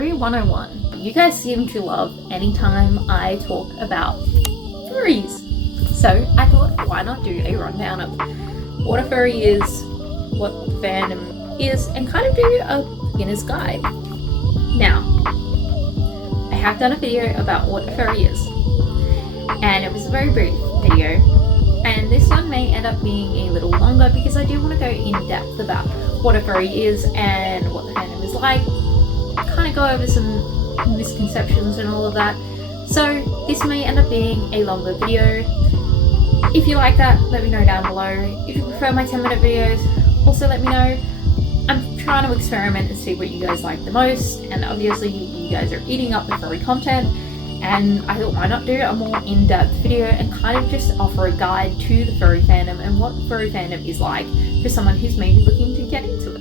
Furry101. You guys seem to love anytime I talk about furries. So I thought, why not do a rundown of what a furry is, what the fandom is, and kind of do a beginner's guide. Now, I have done a video about what a furry is, and it was a very brief video, and this one may end up being a little longer because I do want to go in depth about what a furry is and what the fandom is like, kind of go over some misconceptions and all of that. So this may end up being a longer video. If you like that, let me know down below. If you prefer my 10-minute videos, also let me know. I'm trying to experiment and see what you guys like the most, and obviously you guys are eating up the furry content, and I thought why not do a more in-depth video and kind of just offer a guide to the furry fandom and what the furry fandom is like for someone who's maybe looking to get into it.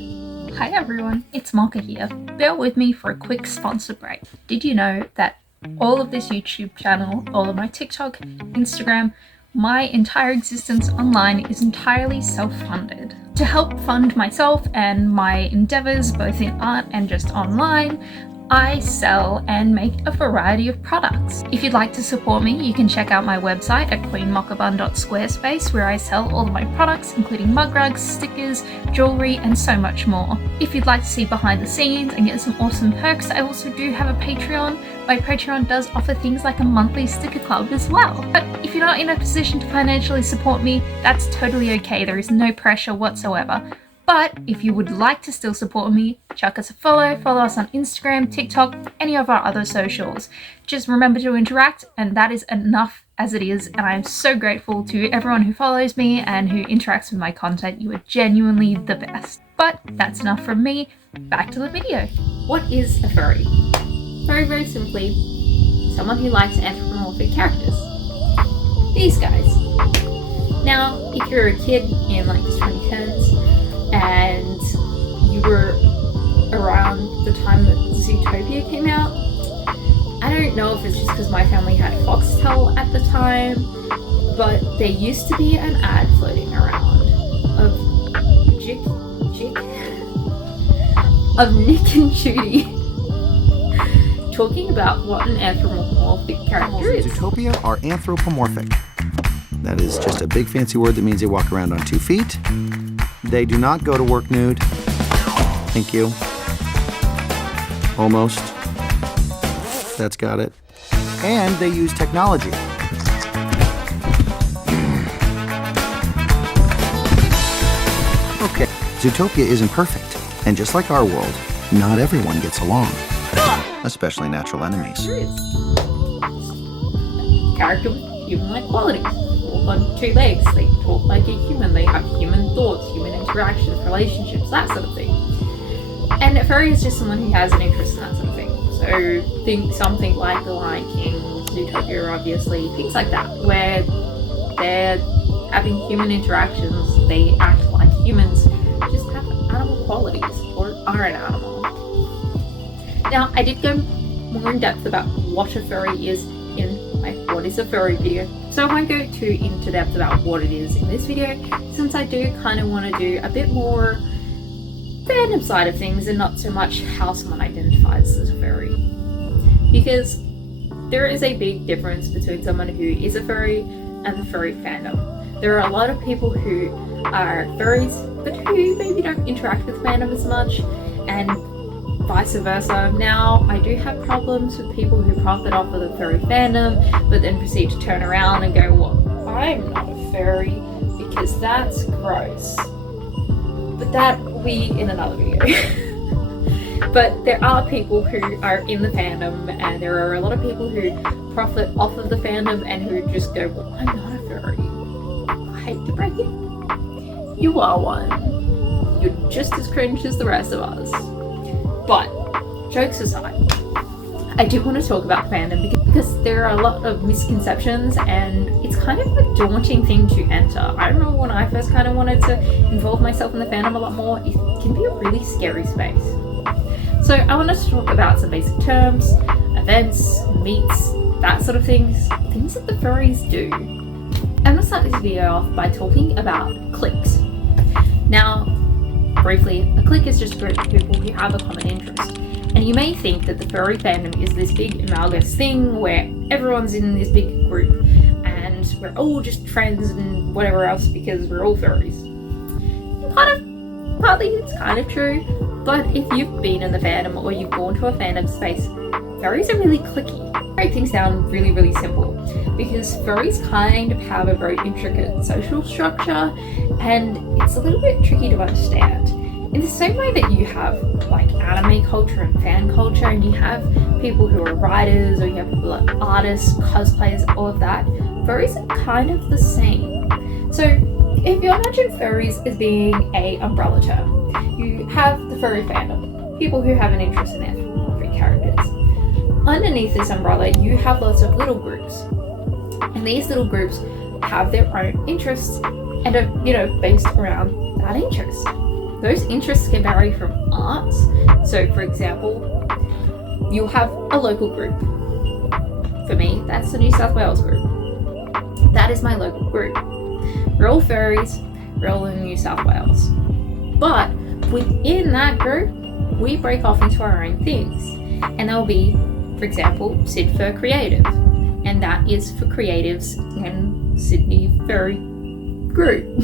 Hi everyone, it's Mocha here. Bear with me for a quick sponsor break. Did you know that all of this YouTube channel, all of my TikTok, Instagram, my entire existence online is entirely self-funded? To help fund myself and my endeavors both in art and just online, I sell and make a variety of products. If you'd like to support me, you can check out my website at queenmockabun.squarespace, where I sell all of my products, including mug rugs, stickers, jewelry, and so much more. If you'd like to see behind the scenes and get some awesome perks, I also do have a Patreon. My Patreon does offer things like a monthly sticker club as well. But if you're not in a position to financially support me, that's totally okay. There is no pressure whatsoever. But if you would like to still support me, chuck us a follow us on Instagram, TikTok, any of our other socials. Just remember to interact, and that is enough as it is, and I am so grateful to everyone who follows me and who interacts with my content. You are genuinely the best. But that's enough from me, back to the video. What is a furry? Very, very simply, someone who likes anthropomorphic characters. These guys. Now, if you're a kid in like the 2010s, and you were around the time that Zootopia came out, I don't know if it's just because my family had Foxtel at the time, but there used to be an ad floating around of Nick and Judy talking about what an anthropomorphic character is. Zootopia are anthropomorphic. That is just a big fancy word that means they walk around on 2 feet. They do not go to work nude. Thank you. Almost. That's got it. And they use technology. Okay, Zootopia isn't perfect. And just like our world, not everyone gets along. Especially natural enemies. Character with human-like qualities. Walk on 2 legs, they talk like a human, they have human thoughts, human interactions, relationships, that sort of thing. And a furry is just someone who has an interest in that sort of thing. So think something like The Lion King, Zootopia obviously, things like that, where they're having human interactions, they act like humans, just have animal qualities, or are an animal. Now, I did go more in depth about what a furry is in my What is a Furry video, so I won't go too into depth about what it is in this video, since I do kind of want to do a bit more fandom side of things and not so much how someone identifies as a furry. Because there is a big difference between someone who is a furry and the furry fandom. There are a lot of people who are furries but who maybe don't interact with fandom as much, and vice versa. Now, I do have problems with people who profit off of the furry fandom, but then proceed to turn around and go, well, I'm not a furry because that's gross. But that will be in another video. But there are people who are in the fandom, and there are a lot of people who profit off of the fandom and who just go, well, I'm not a furry. I hate to break it. You are one. You're just as cringe as the rest of us. But, jokes aside, I do want to talk about fandom because there are a lot of misconceptions and it's kind of a daunting thing to enter. I remember when I first kind of wanted to involve myself in the fandom a lot more, it can be a really scary space. So I wanted to talk about some basic terms, events, meets, that sort of things that the furries do. I'm going to start this video off by talking about cliques. Now, briefly, a clique is just a group of people who have a common interest. And you may think that the furry fandom is this big amalgamous thing where everyone's in this big group and we're all just friends and whatever else because we're all furries. Partly it's kind of true, but if you've been in the fandom or you've gone to a fandom space, furries are really cliquey. Break things down really, really simple because furries kind of have a very intricate social structure and it's a little bit tricky to understand. In the same way that you have like anime culture and fan culture, and you have people who are writers, or you have people like artists, cosplayers, all of that, furries are kind of the same. So if you imagine furries as being an umbrella term, you have the furry fandom, people who have an interest in their characters. Underneath this umbrella, you have lots of little groups, and these little groups have their own interests and are, based around that interest. Those interests can vary from arts. So for example, you'll have a local group. For me, that's the New South Wales group. That is my local group. We're all furries, we're all in New South Wales. But within that group, we break off into our own things. And there'll be, for example, Sid Fur Creative. And that is for creatives in Sydney Furry group.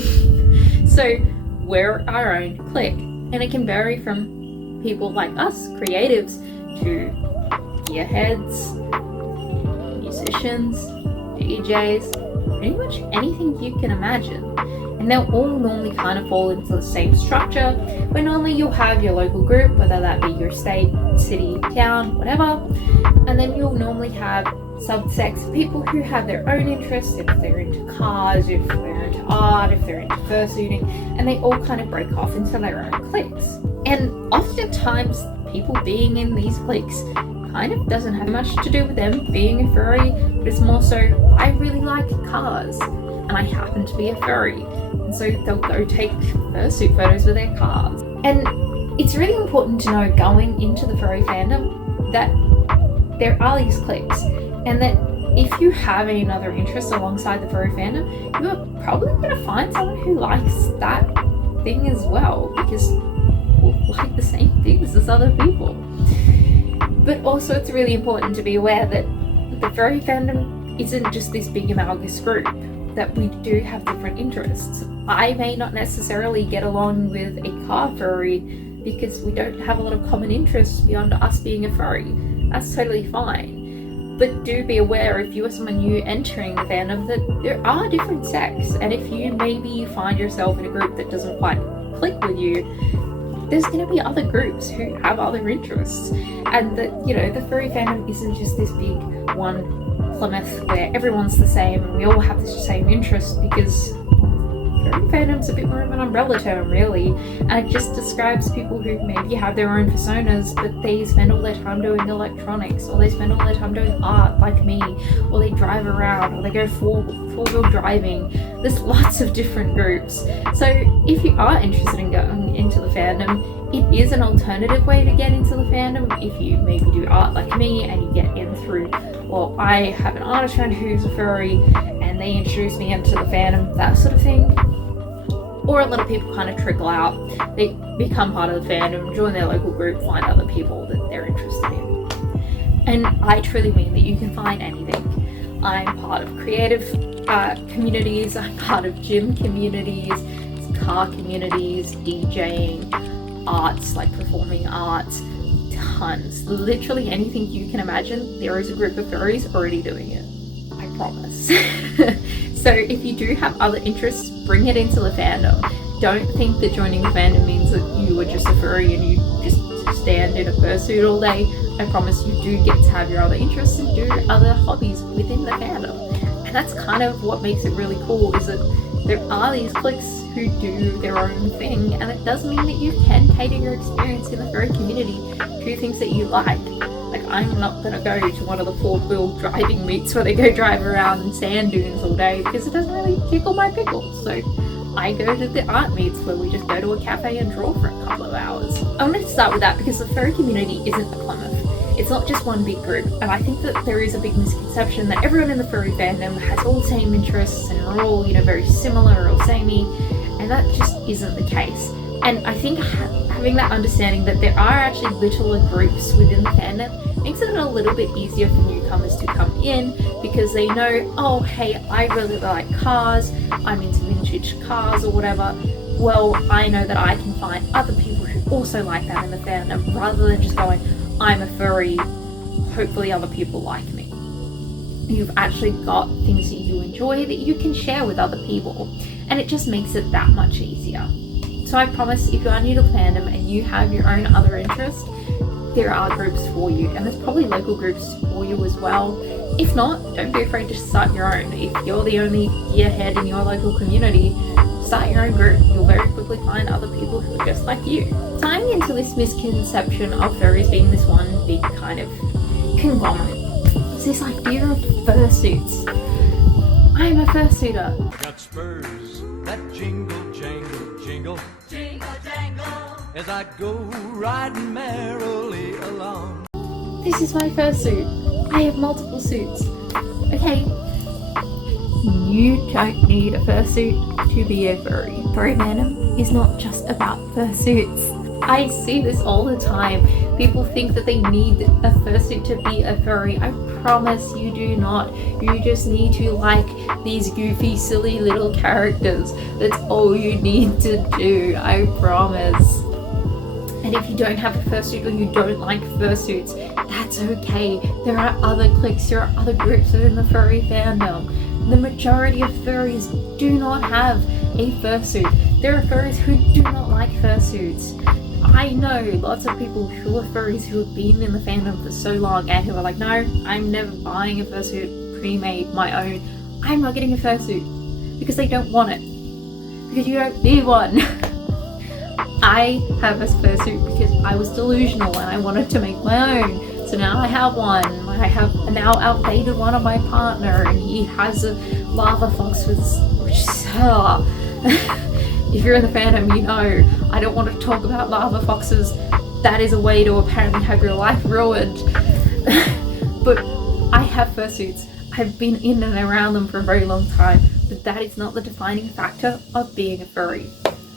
So we're our own clique, and it can vary from people like us, creatives, to gearheads, musicians, DJs, pretty much anything you can imagine. And they'll all normally kind of fall into the same structure, where normally you'll have your local group, whether that be your state, city, town, whatever, and then you'll normally have subsects, people who have their own interests, if they're into cars, if they're into art, if they're into fursuiting, and they all kind of break off into their own cliques. And oftentimes people being in these cliques kind of doesn't have much to do with them being a furry, but it's more so, I really like cars and I happen to be a furry, and so they'll go take fursuit photos with their cars. And it's really important to know going into the furry fandom that there are these cliques, and that if you have any other interests alongside the furry fandom, you are probably going to find someone who likes that thing as well, because we'll like the same things as other people. But also it's really important to be aware that the furry fandom isn't just this big amalgamous group, that we do have different interests. I may not necessarily get along with a car furry because we don't have a lot of common interests beyond us being a furry. That's totally fine. But do be aware, if you are someone new entering the fandom, that there are different sects, and if you maybe find yourself in a group that doesn't quite click with you, there's going to be other groups who have other interests, and that, the furry fandom isn't just this big one Plymouth where everyone's the same and we all have the same interest, because furry fandom's a bit more of an umbrella term, really, and it just describes people who maybe have their own personas, but they spend all their time doing electronics, or they spend all their time doing art like me, or they drive around, or they go four-wheel driving. There's lots of different groups. So if you are interested in going into the fandom, it is an alternative way to get into the fandom. If you maybe do art like me and you get in through, well, I have an artist friend who's a furry and they introduce me into the fandom, that sort of thing. Or a lot of people kind of trickle out, they become part of the fandom, join their local group, find other people that they're interested in. And I truly mean that you can find anything. I'm part of creative communities, I'm part of gym communities, car communities, DJing, arts, like performing arts, tons. Literally anything you can imagine, there is a group of furries already doing it. I promise. So if you do have other interests, bring it into the fandom. Don't think that joining the fandom means that you are just a furry and you just stand in a fursuit all day. I promise you do get to have your other interests and do other hobbies within the fandom. And that's kind of what makes it really cool, is that there are these cliques who do their own thing, and it does mean that you can cater your experience in the furry community to things that you like. Like, I'm not going to go to one of the four-wheel driving meets where they go drive around in sand dunes all day, because it doesn't really tickle my pickles. So I go to the art meets where we just go to a cafe and draw for a couple of hours. I'm going to start with that because the furry community isn't a Plymouth. It's not just one big group, and I think that there is a big misconception that everyone in the furry fandom has all the same interests and are all, very similar or samey, and that just isn't the case. And I think having that understanding that there are actually littler groups within the fandom makes it a little bit easier for newcomers to come in, because they know, oh hey, I really like cars, I'm into vintage cars or whatever. Well, I know that I can find other people who also like that in the fandom, rather than just going, I'm a furry, hopefully other people like me. You've actually got things that you enjoy that you can share with other people, and it just makes it that much easier. So I promise, if you are new to fandom and you have your own other interests, there are groups for you, and there's probably local groups for you as well. If not, don't be afraid to start your own. If you're the only gearhead in your local community, start your own group. You'll very quickly find other people who are just like you. Tying into this misconception of furries being this one big kind of conglomerate, is this idea of fursuits. I'm a fursuiter. I got spurs that jingle, jangle, jingle, jingle, jangle, as I go riding merrily along. This is my fursuit. I have multiple suits. Okay, you don't need a fursuit to be a furry. Furry fandom is not just about fursuits. I see this all the time. People think that they need a fursuit to be a furry. I promise you do not. You just need to like these goofy, silly little characters. That's all you need to do, I promise. And if you don't have a fursuit or you don't like fursuits, that's okay. There are other cliques, there are other groups within the furry fandom. The majority of furries do not have a fursuit. There are furries who do not like fursuits. I know lots of people who are furries who have been in the fandom for so long and who are like, no, I'm never buying a fursuit pre-made, my own. I'm not getting a fursuit because they don't want it. Because you don't need one. I have a fursuit because I was delusional and I wanted to make my own. So now I have one. I have now outdated one of my partner, and he has a lava fox with, which if you're in the fandom, you know I don't want to talk about lava foxes. That is a way to apparently have your life ruined. But I have fursuits. I've been in and around them for a very long time, but that is not the defining factor of being a furry.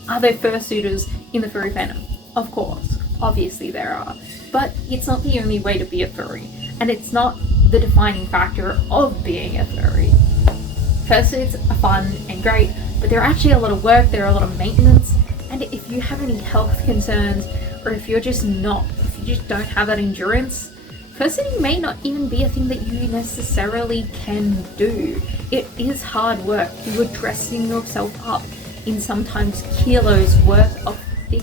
Are there fursuiters in the furry fandom? Of course, obviously there are, but it's not the only way to be a furry, and it's not the defining factor of being a furry. Fursuits are fun and great, but they're actually a lot of work, they're a lot of maintenance, and if you have any health concerns, or if you just don't have that endurance, fursuiting may not even be a thing that you necessarily can do. It is hard work. You are dressing yourself up in sometimes kilos worth of thick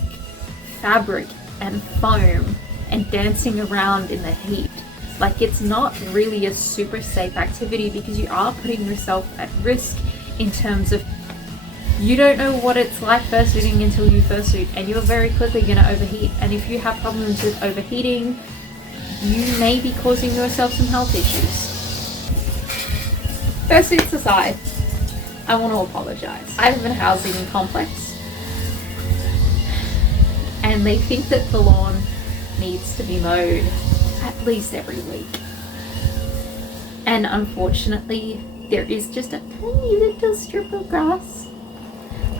fabric and foam and dancing around in the heat. Like, it's not really a super safe activity because you are putting yourself at risk in terms of you don't know what it's like fursuiting until you fursuit, and you're very quickly going to overheat. And if you have problems with overheating, you may be causing yourself some health issues. Fursuits aside, I want to apologize. I live in a housing complex, and they think that the lawn needs to be mowed at least every week. And unfortunately, there is just a tiny little strip of grass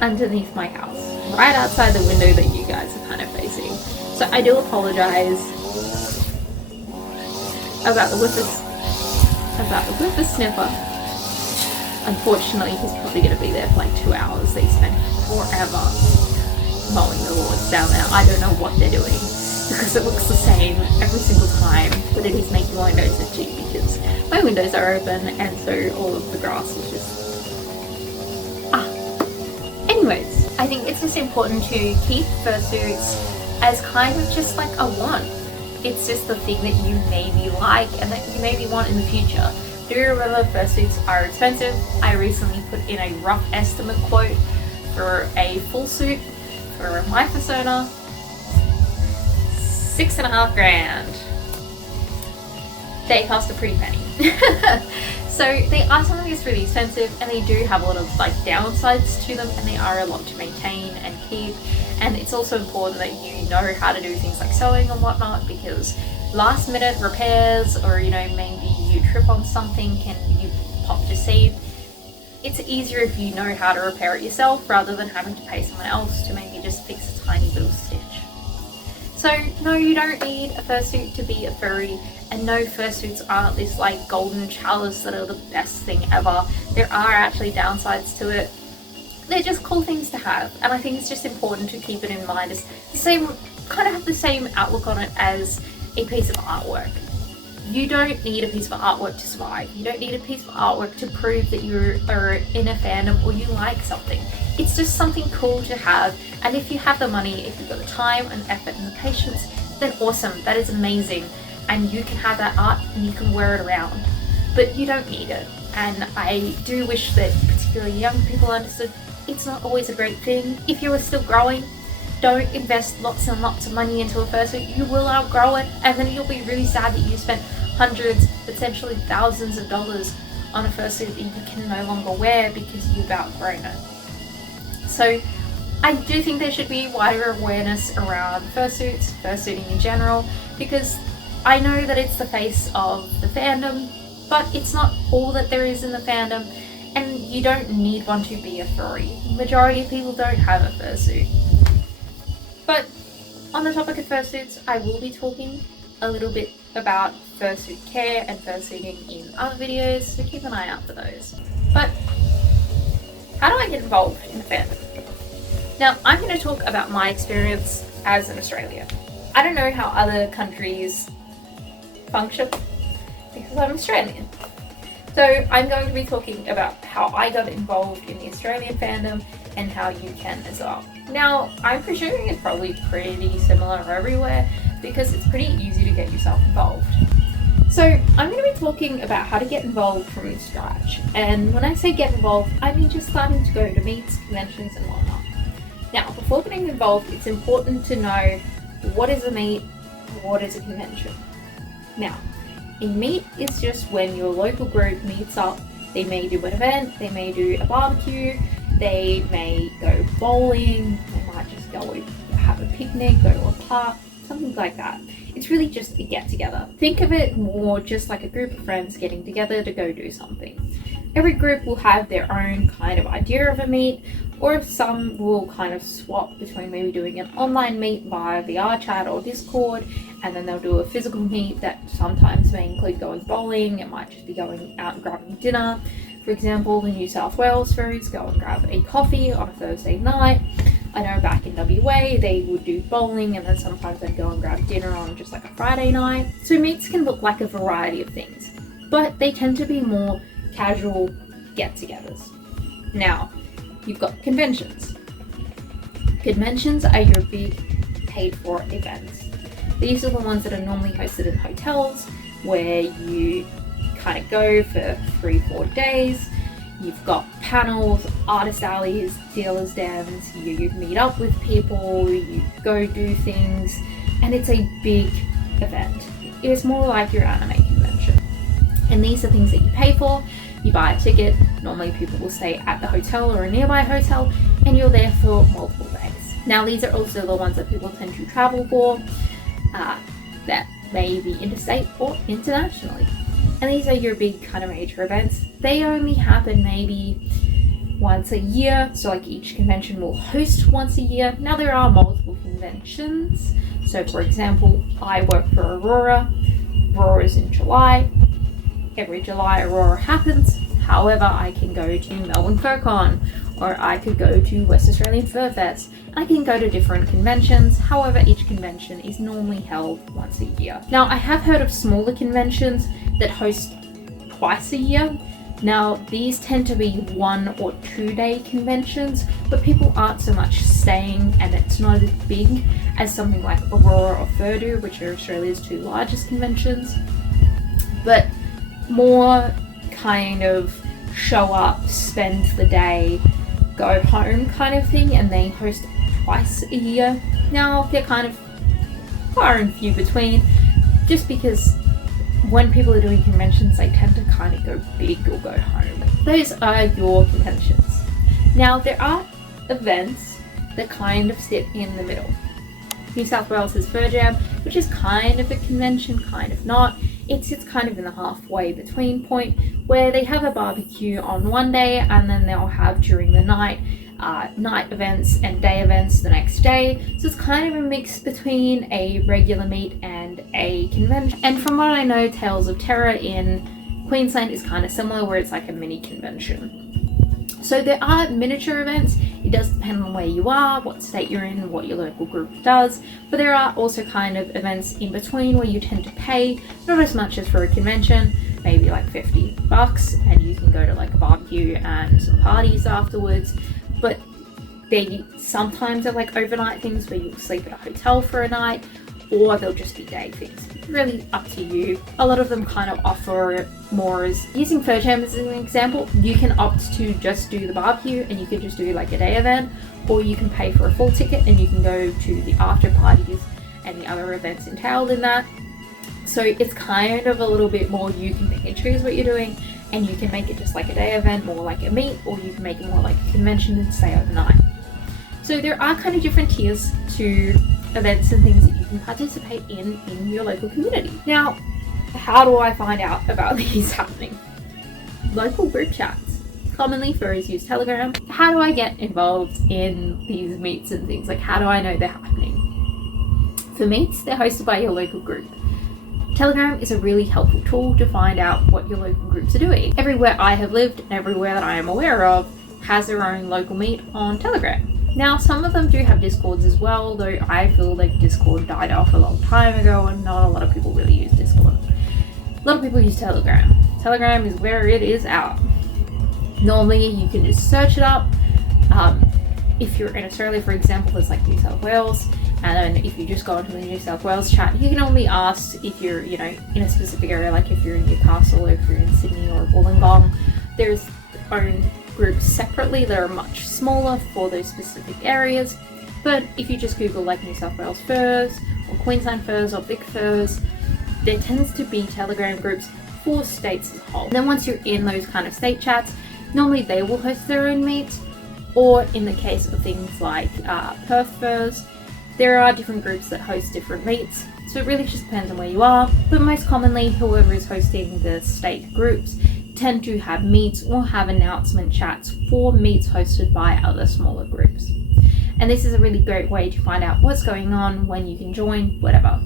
underneath my house, right outside the window that you guys are kind of facing. So I do apologize about the whippersnapper. Unfortunately, he's probably going to be there for like 2 hours. They spend forever mowing the lawns down there. I don't know what they're doing because it looks the same every single time, but it is making my nose itchy because my windows are open, and so all of the grass is just... Anyways, I think it's just important to keep fursuits as kind of just like a want. It's just the thing that you maybe like and that you maybe want in the future. Do remember, fursuits are expensive. I recently put in a rough estimate quote for a full suit for my persona, $6,500. They cost a pretty penny. So they are something that's really expensive, and they do have a lot of like downsides to them, and they are a lot to maintain and keep. And it's also important that you know how to do things like sewing and whatnot, because last minute repairs, or maybe you trip on something, can you pop your seed. It's easier if you know how to repair it yourself rather than having to pay someone else to maybe just fix a tiny little stitch. So no, you don't need a fursuit to be a furry, and no, fursuits aren't this like golden chalice that are the best thing ever. There are actually downsides to it. They're just cool things to have, and I think it's just important to keep it in mind. It's the same, kind of have the same outlook on it as a piece of artwork. You don't need a piece of artwork to survive. You don't need a piece of artwork to prove that you are in a fandom or you like something. It's just something cool to have, and if you have the money, if you've got the time and effort and the patience, then awesome, that is amazing, and you can have that art and you can wear it around. But you don't need it, and I do wish that particularly young people understood it's not always a great thing. If you are still growing, don't invest lots and lots of money into a fursuit. You will outgrow it, and then you'll be really sad that you spent hundreds, potentially thousands of dollars on a fursuit that you can no longer wear because you've outgrown it. So I do think there should be wider awareness around fursuits, fursuiting in general, because I know that it's the face of the fandom, but it's not all that there is in the fandom, and you don't need one to be a furry. The majority of people don't have a fursuit. But on the topic of fursuits, I will be talking a little bit about fursuit care and fursuiting in other videos, so keep an eye out for those. But how do I get involved in the fandom? Now, I'm going to talk about my experience as an Australian. I don't know how other countries function because I'm Australian. So I'm going to be talking about how I got involved in the Australian fandom and how you can as well. Now, I'm presuming it's probably pretty similar everywhere because it's pretty easy to get yourself involved. So I'm going to be talking about how to get involved from scratch. And when I say get involved, I mean just starting to go to meets, conventions and whatnot. Now, before getting involved, it's important to know what is a meet, what is a convention. Now, a meet is just when your local group meets up. They may do an event, they may do a barbecue, they may go bowling, they might just go have a picnic, go to a park, something like that. It's really just a get together. Think of it more just like a group of friends getting together to go do something. Every group will have their own kind of idea of a meet, or some will kind of swap between maybe doing an online meet via VR chat or Discord, and then they'll do a physical meet that sometimes may include going bowling. It might just be going out and grabbing dinner. For example, the New South Wales furries go and grab a coffee on a Thursday night. I know back in WA they would do bowling, and then sometimes they'd go and grab dinner on just like a Friday night. So meets can look like a variety of things, but they tend to be more casual get-togethers. Now, you've got conventions. Conventions are your big paid-for events. These are the ones that are normally hosted in hotels where you kind of go for 3-4 days. You've got panels, artist alleys, dealers' dens, you meet up with people, you go do things, and it's a big event. It is more like your anime convention. And these are things that you pay for. You buy a ticket, normally people will stay at the hotel or a nearby hotel, and you're there for multiple days. Now these are also the ones that people tend to travel for, that may be interstate or internationally. And these are your big kind of major events. They only happen maybe once a year, so like each convention will host once a year. Now there are multiple conventions. So for example, I work for Aurora. Aurora is in July. Every July Aurora happens. However, I can go to Melbourne FurCon, or I could go to West Australian Fur Fest. I can go to different conventions. However, each convention is normally held once a year. Now, I have heard of smaller conventions that host twice a year. Now, these tend to be 1 or 2 day conventions, but people aren't so much staying, and it's not as big as something like Aurora or Furdo, which are Australia's 2 largest conventions, but more kind of show up, spend the day, go home kind of thing, and they host twice a year. Now, they're kind of far and few between, just because when people are doing conventions, they tend to kind of go big or go home. Those are your conventions. Now, there are events that kind of sit in the middle. New South Wales has Fur Jam, which is kind of a convention, kind of not. It sits kind of in the halfway between point, where they have a barbecue on one day, and then they'll have during the night night events and day events the next day. So it's kind of a mix between a regular meet and a convention. And from what I know, Tales of Terror in Queensland is kind of similar, where it's like a mini convention. So there are miniature events. It does depend on where you are, what state you're in, what your local group does. But there are also kind of events in between where you tend to pay, not as much as for a convention, maybe like $50, and you can go to like a barbecue and some parties afterwards. But they sometimes are like overnight things where you'll sleep at a hotel for a night, or they'll just be day things. Really up to you. A lot of them kind of offer more as, using Fur Jam as an example, you can opt to just do the barbecue and you can just do like a day event, or you can pay for a full ticket and you can go to the after parties and the other events entailed in that. So it's kind of a little bit more, you can pick and choose what you're doing, and you can make it just like a day event, more like a meet, or you can make it more like a convention and stay overnight. So there are kind of different tiers to events and things that you can participate in your local community. Now, how do I find out about these happening? Local group chats. Commonly, furries use Telegram. How do I get involved in these meets and things? Like, how do I know they're happening? For meets, they're hosted by your local group. Telegram is a really helpful tool to find out what your local groups are doing. Everywhere I have lived and everywhere that I am aware of has their own local meet on Telegram. Now, some of them do have Discords as well, though I feel like Discord died off a long time ago and not a lot of people really use Discord. A lot of people use Telegram. Telegram is where it is out. Normally, you can just search it up. If you're in Australia, for example, there's like New South Wales, and then if you just go into the New South Wales chat, you can only ask if you're, in a specific area, like if you're in Newcastle, or if you're in Sydney or Wollongong. There's own groups separately that are much smaller for those specific areas. But if you just Google like New South Wales furs or Queensland furs or big furs, there tends to be Telegram groups for states as a whole. And then once you're in those kind of state chats, normally they will host their own meets, or in the case of things like Perth furs, there are different groups that host different meets. So it really just depends on where you are, but most commonly whoever is hosting the state groups tend to have meets or have announcement chats for meets hosted by other smaller groups. And this is a really great way to find out what's going on, when you can join, whatever.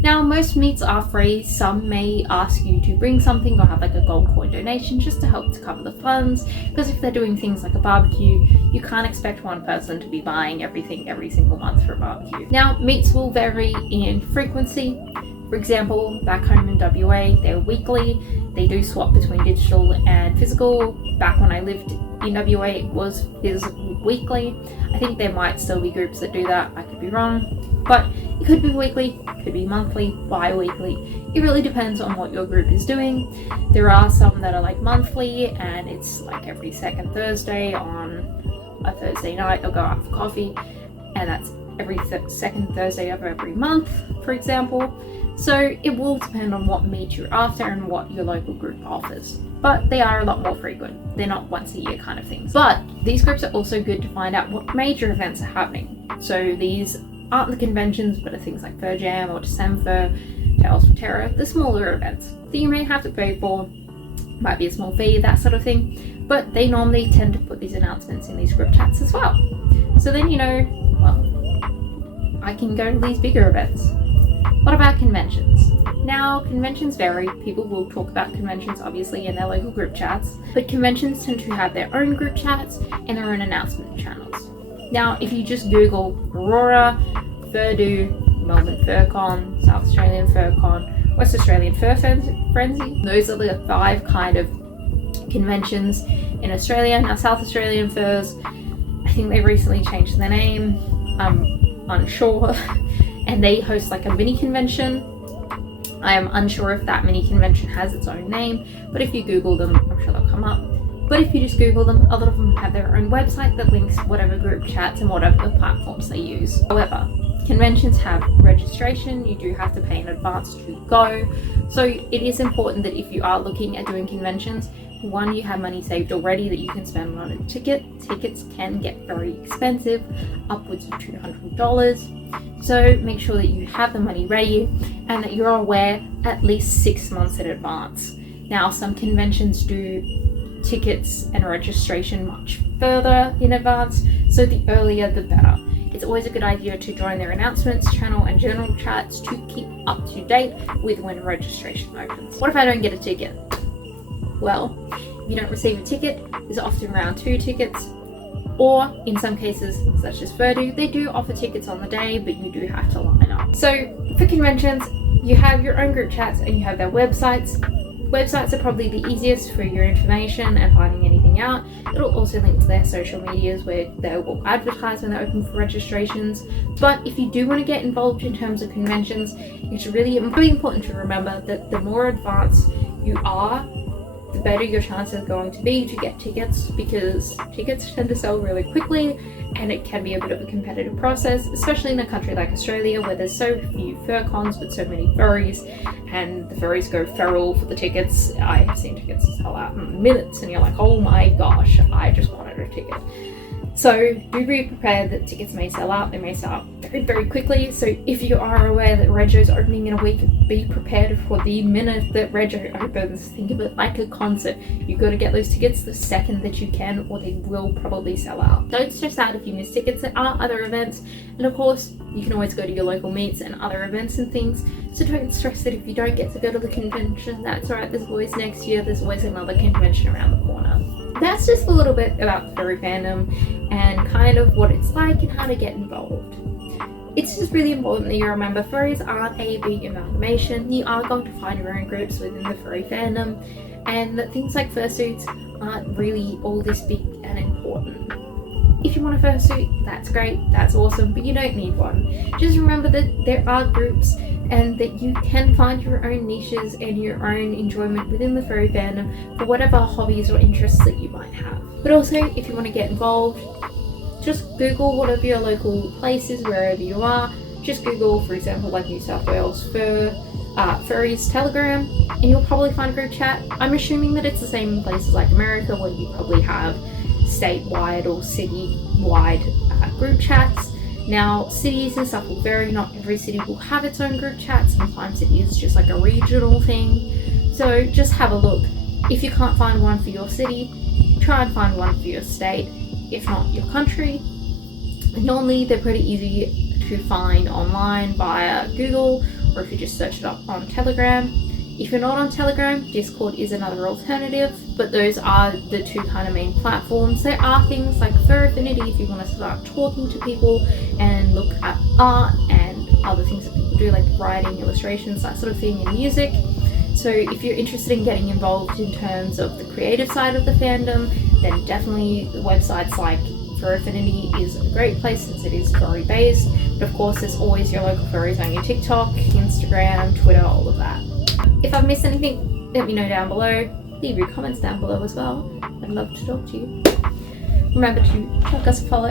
Now, most meets are free. Some may ask you to bring something or have like a gold coin donation just to help to cover the funds, because if they're doing things like a barbecue, you can't expect one person to be buying everything every single month for a barbecue. Now, meets will vary in frequency. For example, back home in WA, they're weekly. They do swap between digital and physical. Back when I lived in WA, it was weekly. I think there might still be groups that do that. I could be wrong. But it could be weekly, it could be monthly, bi-weekly. It really depends on what your group is doing. There are some that are like monthly, and it's like every second Thursday on a Thursday night they'll go out for coffee, and that's every second Thursday of every month, for example. So it will depend on what meet you're after and what your local group offers. But they are a lot more frequent. They're not once a year kind of things. But these groups are also good to find out what major events are happening. So these aren't the conventions, but are things like Fur Jam or December, Tales of Terror, the smaller events that you may have to pay for. Might be a small fee, that sort of thing. But they normally tend to put these announcements in these group chats as well. So then I can go to these bigger events. What about conventions? Now, conventions vary. People will talk about conventions obviously in their local group chats, but conventions tend to have their own group chats and their own announcement channels. Now, if you just Google Aurora, Furdo, Melbourne FurCon, South Australian FurCon, West Australian Fur Frenzy, those are the 5 kind of conventions in Australia. Now, South Australian Furs, I think they recently changed their name. I'm unsure. And they host like a mini convention. I am unsure if that mini convention has its own name, but if you Google them, I'm sure they'll come up. But if you just Google them, a lot of them have their own website that links whatever group chats and whatever platforms they use. However, conventions have registration. You do have to pay in advance to go. So it is important that if you are looking at doing conventions, one, you have money saved already that you can spend on a ticket. Tickets can get very expensive, upwards of $200. So make sure that you have the money ready and that you're aware at least 6 months in advance. Now, some conventions do tickets and registration much further in advance, so the earlier the better. It's always a good idea to join their announcements channel and general chats to keep up to date with when registration opens. What if I don't get a ticket? Well, if you don't receive a ticket, there's often around 2 tickets, or in some cases, such as Furry, they do offer tickets on the day, but you do have to line up. So for conventions, you have your own group chats and you have their websites. Websites are probably the easiest for your information and finding anything out. It'll also link to their social medias where they will advertise when they're open for registrations. But if you do want to get involved in terms of conventions, it's really important to remember that the more advanced you are, the better your chance is going to be to get tickets, because tickets tend to sell really quickly and it can be a bit of a competitive process, especially in a country like Australia where there's so few fur cons but so many furries, and the furries go feral for the tickets. I have seen tickets sell out in minutes and you're like, oh my gosh, I just wanted a ticket. So do be prepared that tickets may sell out, they may sell out very, very quickly. So if you are aware that Rego is opening in a week, be prepared for the minute that Rego opens. Think of it like a concert. You've got to get those tickets the second that you can, or they will probably sell out. Don't stress out if you miss tickets. There are other events, and of course you can always go to your local meets and other events and things. So don't stress that if you don't get to go to the convention. That's alright, there's always next year, there's always another convention around the corner. That's just a little bit about the furry fandom and kind of what it's like and how to get involved. It's just really important that you remember furries aren't a big amalgamation. You are going to find your own groups within the furry fandom, and that things like fursuits aren't really all this big and important. If you want a fursuit, that's great, that's awesome, but you don't need one. Just remember that there are groups and that you can find your own niches and your own enjoyment within the furry fandom for whatever hobbies or interests that you might have. But also, if you want to get involved, just Google whatever your local place is, wherever you are. Just Google, for example, like New South Wales Furries Telegram, and you'll probably find a group chat. I'm assuming that it's the same in places like America, where you probably have statewide or city-wide group chats. Now, cities and stuff will vary. Not every city will have its own group chat. Sometimes it is just like a regional thing. So just have a look. If you can't find one for your city, try and find one for your state, if not your country. Normally they're pretty easy to find online via Google, or if you just search it up on Telegram. If you're not on Telegram, Discord is another alternative, but those are the two kind of main platforms. There are things like Fur Affinity if you want to start talking to people and look at art and other things that people do, like writing, illustrations, that sort of thing, and music. So if you're interested in getting involved in terms of the creative side of the fandom, then definitely websites like Fur Affinity is a great place since it is furry based. But of course there's always your local furries on your TikTok, Instagram, Twitter, all of that. If I've missed anything, let me know down below. Leave your comments down below as well. I'd love to talk to you. Remember to check us follow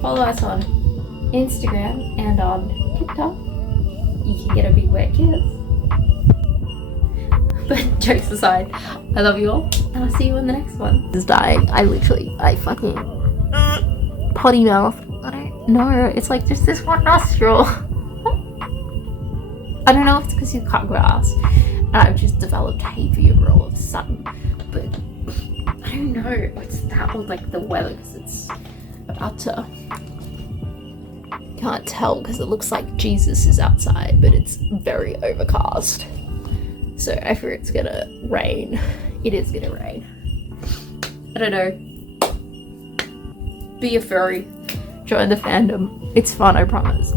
us on Instagram and on TikTok. You can get a big wet kiss. But jokes aside, I love you all, and I'll see you in the next one. It's dying. I fucking potty mouth. I don't know. It's like just this one nostril. I don't know if it's because you cut grass and I've just developed hay fever all of a sudden, but I don't know. It's that or like the weather, because it's about to. Can't tell because it looks like Jesus is outside, but it's very overcast. So I fear it's gonna rain. It is gonna rain. I don't know. Be a furry. Join the fandom. It's fun, I promise.